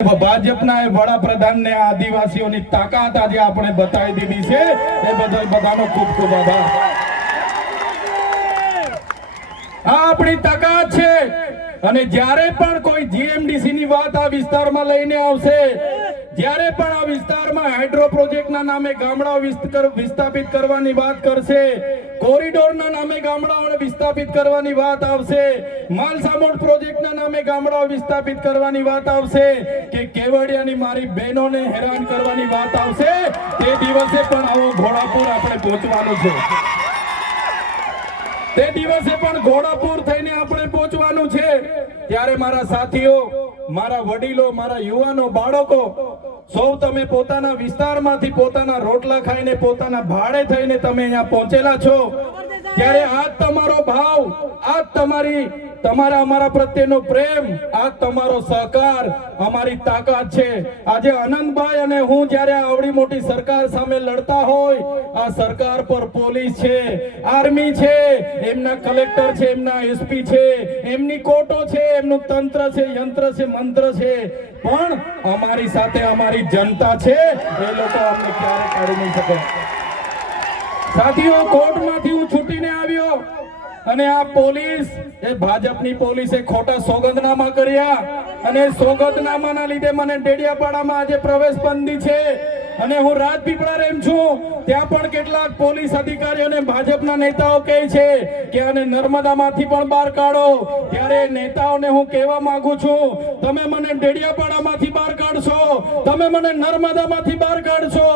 ભાજપના વડાપ્રધાનને આદિવાસીઓની તાકાત આજે આપણે બતાવી દીધી છે, એ બદલ બધાનો ખૂબ ખૂબ આભાર। આ આપણી તાકાત છે અને જ્યારે પણ કોઈ જીએમડીસી ની વાત આ વિસ્તારમાં લઈને આવશે, જ્યારે પણ આ વિસ્તારમાં હાઇડ્રો પ્રોજેક્ટના નામે ગામડાઓ વિસ્થાપિત કરવાની વાત કરશે, કોરિડોરના નામે ગામડાઓને વિસ્થાપિત કરવાની વાત આવશે, માલસામોડ પ્રોજેક્ટના નામે ગામડાઓ વિસ્થાપિત કરવાની વાત આવશે કે કેવડિયાની મારી બહેનોને હેરાન કરવાની વાત આવશે, તે દિવસે પણ આવો ઘોડાપુર આપણે પહોંચવાનું છે। તે દિવસે પણ ઘોડાપુર થઈને આપણે પહોંચવાનું છે। ત્યારે મારા સાથીઓ, મારા વડીલો, મારા યુવાનો, બાળકો, સૌ તમે પોતાના વિસ્તારમાંથી પોતાના રોટલા ખાઈને પોતાના ભાડે થઈને તમે અહીંયા પહોંચેલા છો, ત્યારે આજ તમારો ભાવ, આજ તમારા અમારા પ્રત્યેનો પ્રેમ, આજ તમારો સહકાર અમારી તાકાત છે। આજે આનંદભાઈ અને હું જ્યારે આવડી મોટી સરકાર સામે લડતા હોય, આ સરકાર પર પોલીસ છે, આર્મી છે, એમના કલેક્ટર છે, એમના એસપી છે, એમની કોર્ટો છે, એમનું તંત્ર છે, યંત્ર છે, મંત્ર છે, પણ અમારી સાથે અમારી જનતા છે, એ લોકો અમને ક્યારે કાઢી નહીં શકે। સાથીઓ, કોર્ટમાંથી હું છૂટીને આવ્યો અને આ પોલીસ, એ ભાજપની પોલીસે ખોટા સોગંદનામા કર્યા અને સોગંદનામાના લીધે મને ડેડિયાપાડામાં આજે પ્રવેશ બંધી છે અને હું રાજપીપળા રેમ છું, ત્યાં પણ કેટલાક પોલીસ અધિકારીઓ અને ભાજપના નેતાઓ કહે છે કે આને નર્મદામાંથી પણ બહાર કાઢો। ત્યારે નેતાઓને હું કહેવા માંગુ છું, તમે મને ડેડિયાપાડામાંથી બહાર કાઢશો, તમે મને નર્મદામાંથી બહાર કાઢશો,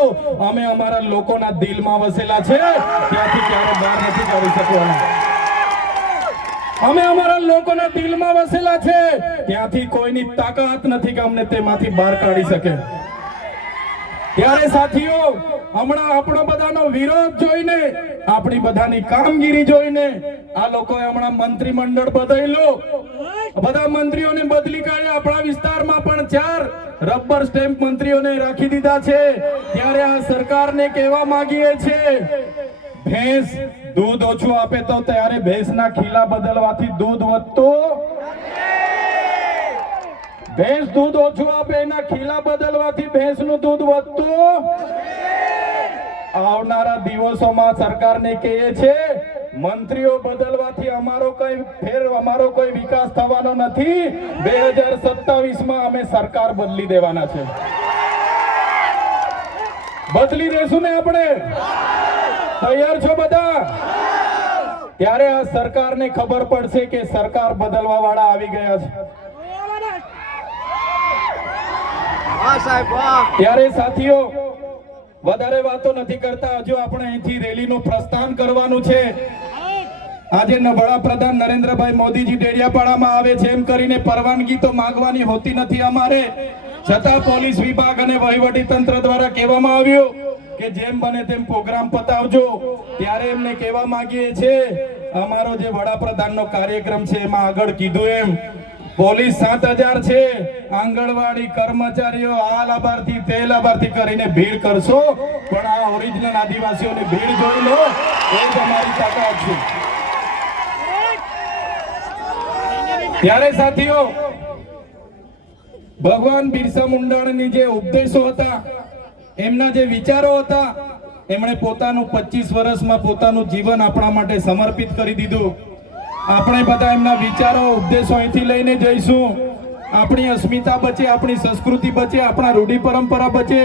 અમે અમારા લોકોના દિલમાં વસેલા છે, ત્યાંથી ક્યારે બહાર નથી કાઢી શકવાના। અમે અમારા લોકોના દિલમાં વસેલા છે, ત્યાંથી કોઈની તાકાત નથી કે અમને તેમાંથી બહાર કાઢી શકે। ત્યારે સાથીઓ, હમણાં આપણો બધાનો વિરોધ જોઈને, આપણી બધાની કામગીરી જોઈને આ લોકોએ હમણાં મંત્રીમંડળ બદલ્યું, બધા મંત્રીઓને બદલી કાઢ્યા, આપણા વિસ્તારમાં પણ 4 રબર સ્ટેમ્પ મંત્રીઓને રાખી દીધા છે। ત્યારે આ સરકારને કહેવા માંગીએ છીએ, ભેંસ દૂધ ઓછું આપે તો ત્યારે ભેંસના ખીલા બદલવાથી દૂધ વધતું, ભેંસ દૂધ ઓછું આપે એના ખીલા બદલવાથી ભેંસનું દૂધ વધતું। આવનારા દિવસોમાં સરકારને કહીએ છે, મંત્રીઓ બદલવાથી અમારો કોઈ વિકાસ થવાનો નથી। 2027માં અમે સરકાર બદલી દેવાના છે, બદલી દેશું ને આપણે? તૈયાર છો બધા? ત્યારે આ સરકારને ખબર પડશે કે સરકાર બદલવા વાળા આવી ગયા છે। ત્યારે સાથીઓ, વધારે વાતો નથી કરતા, હજુ આપણે અહીંથી રેલીનું પ્રસ્થાન કરવાનું છે। આજે વડાપ્રધાન નરેન્દ્રભાઈ મોદીજી ડેડિયાપાડામાં આવે છે એમ કરીને પરવાનગી તો માંગવાની હોતી નથી અમારે, છતાં પોલીસ વિભાગ અને વહીવટી તંત્ર દ્વારા કહેવામાં આવ્યું કે જેમ બને તેમ પ્રોગ્રામ પતાવજો। ત્યારે એમને કહેવા માંગીએ છીએ, અમારો જે વડાપ્રધાનનો કાર્યક્રમ છે એમાં આગળ કીધું એમ પોલીસ 7000 છે, આંગણવાડી કર્મચારીઓ આ લાભાર્થી તે લાભાર્થી કરીને ભીડ કરશો, પણ આ ઓરિજિનલ આદિવાસીઓની ભીડ જોઈ લો, એ જ અમારી તાકાત છે। ત્યારે સાથીઓ, ભગવાન બિરસા મુંડાની જે ઉપદેશો હતા, એમના જે વિચારો હતા, એમણે પોતાનું 25 વર્ષમાં પોતાનું જીવન આપણા માટે સમર્પિત કરી દીધું। આપણે બધા એમના વિચારો, ઉપદેશો અહીંથી લઈને જઈશું। આપણી અસ્મિતા બચે, આપણી સંસ્કૃતિ બચે, આપણા રૂઢિ પરંપરા બચે।